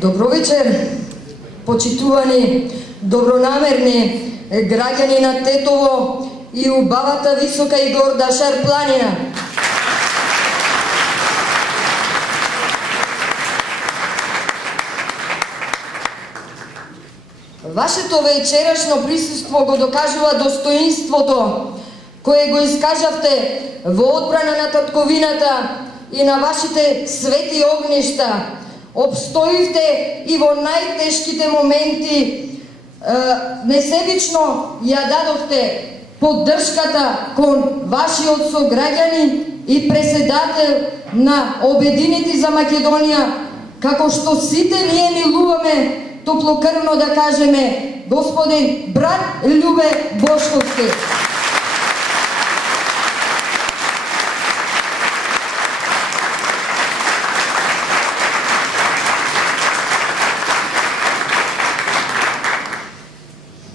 Добро вечер, почитувани, добронамерни граѓани на Тетово и убавата висока и горда Шарпланина. Вашето вечерашно присуство го докажува достоинството кое го искажавте во одбрана на татковината и на вашите свети огништа. Обстоивте и во најтешките моменти, несебично ја дадовте поддршката кон вашиот сограѓани и преседател на Обединети за Македонија, како што сите ние милуваме топлокрвно да кажеме господин брат Љубе Бошковски.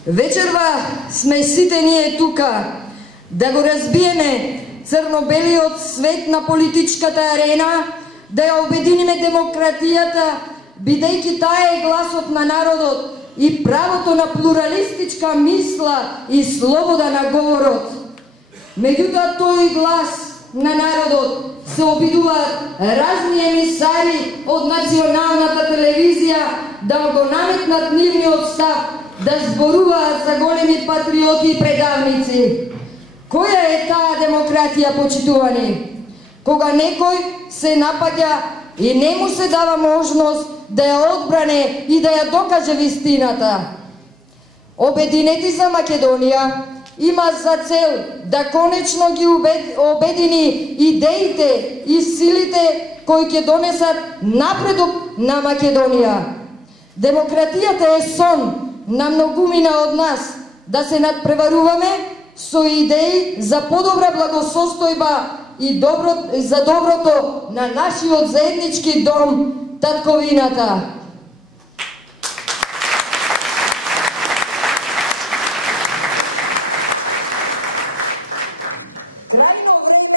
Вечерва сме сите ние тука да го разбиеме црно-белиот свет на политичката арена, да ја обединиме демократијата, бидејќи таа е гласот на народот и правото на плуралистичка мисла и слобода на говорот. Меѓутоа тој глас на народот се обидуваат разни емисари од националната телевизија да го наметнат нивниот став, да зборуваат за големи патриоти и предавници. Која е таа демократија, почитувани? Кога некој се напаѓа и не му се дава можност да ја одбране и да ја докаже вистината. Обединети за Македонија има за цел да конечно ги обедини идеите и силите кои ќе донесат напредок на Македонија. Демократијата е сон на многумина од нас, да се надпреваруваме со идеи за подобра благосостојба и за доброто на нашиот заеднички дом, татковината. Крајно време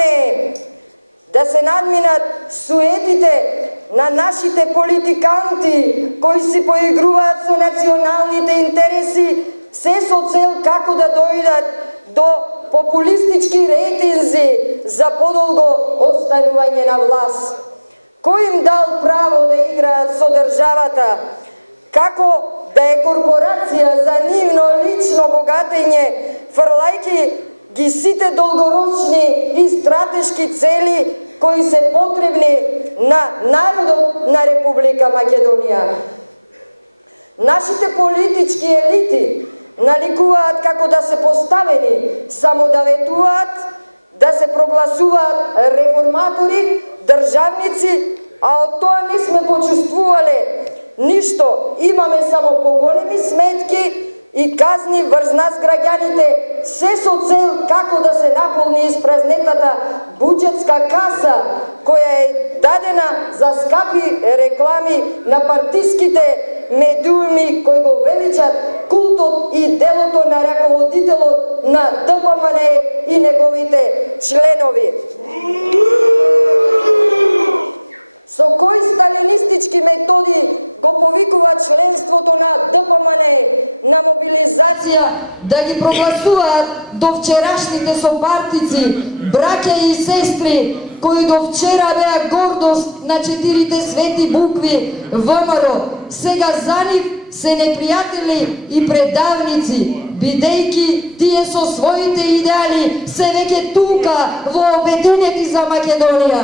да ги прогласуваат до вчерашните собартици, браќа и сестри, кои до вчера беа гордост на четирите свети букви ВМРО, сега за нив се непријатели и предавници, бидејќи тие со своите идеали се веќе тука во Обединети за Македонија.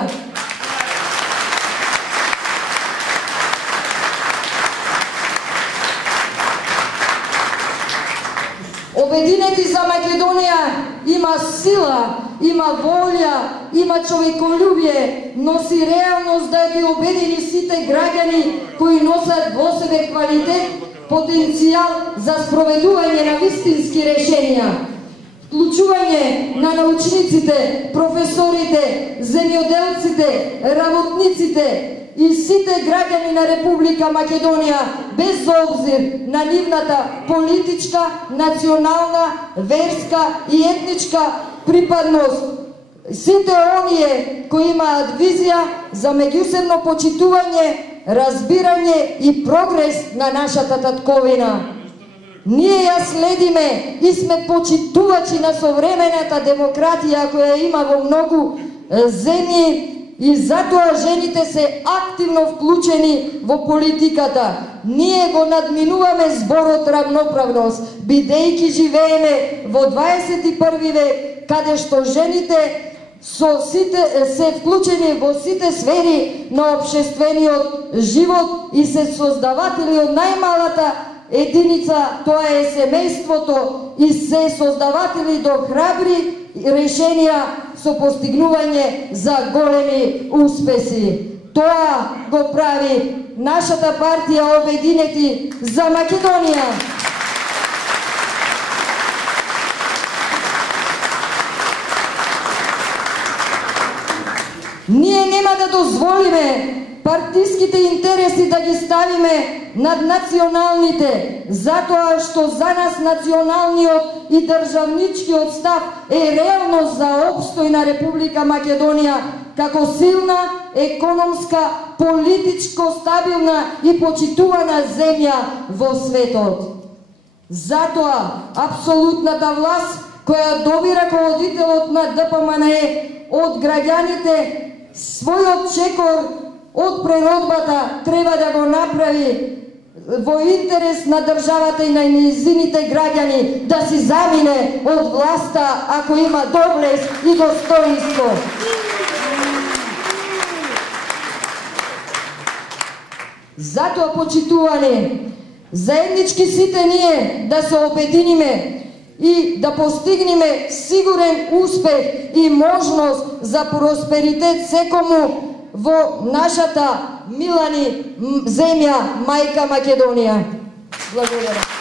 Обединети за Македонија има сила, има волја, има човеколюбие, носи реалност да ги обедини сите граѓани кои носат во себе квалитет, потенцијал за спроведување на вистински решенија. Вклучување на научниците, професорите, земјоделците, работниците и сите граѓани на Република Македонија, без обзир на нивната политичка, национална, верска и етничка припадност. Сите оние кои имаат визија за меѓусебно почитување, разбирање и прогрес на нашата татковина. Ние ја следиме и сме почитувачи на современата демократија која има во многу земји и затоа жените се активно вклучени во политиката. Ние го надминуваме зборот равноправност, бидејќи живееме во 21 век, каде што жените се вклучени во сите сфери на општествениот живот и се создаватели од најмалата единица, тоа е семејството, и се создаватели до храбри решенија со постигнување за големи успеси. Тоа го прави нашата партија Обединети за Македонија. Ние нема да дозволиме партиските интереси да ги ставиме над националните, затоа што за нас националниот и државничкиот став е реалност за опстој на Република Македонија како силна, економска, политичко стабилна и почитувана земја во светот. Затоа апсолутната власт која доби раководителот на ДПМНЕ од граѓаните, својот чекор од преродбата треба да го направи во интерес на државата и на нејзините граѓани, да си замине од власта ако има доблест и достоинство. Затоа, почитувани, заеднички сите ние да се обединиме и да постигнеме сигурен успех и можност за просперитет секому во нашата милани земја, мајка Македонија. Благодарам.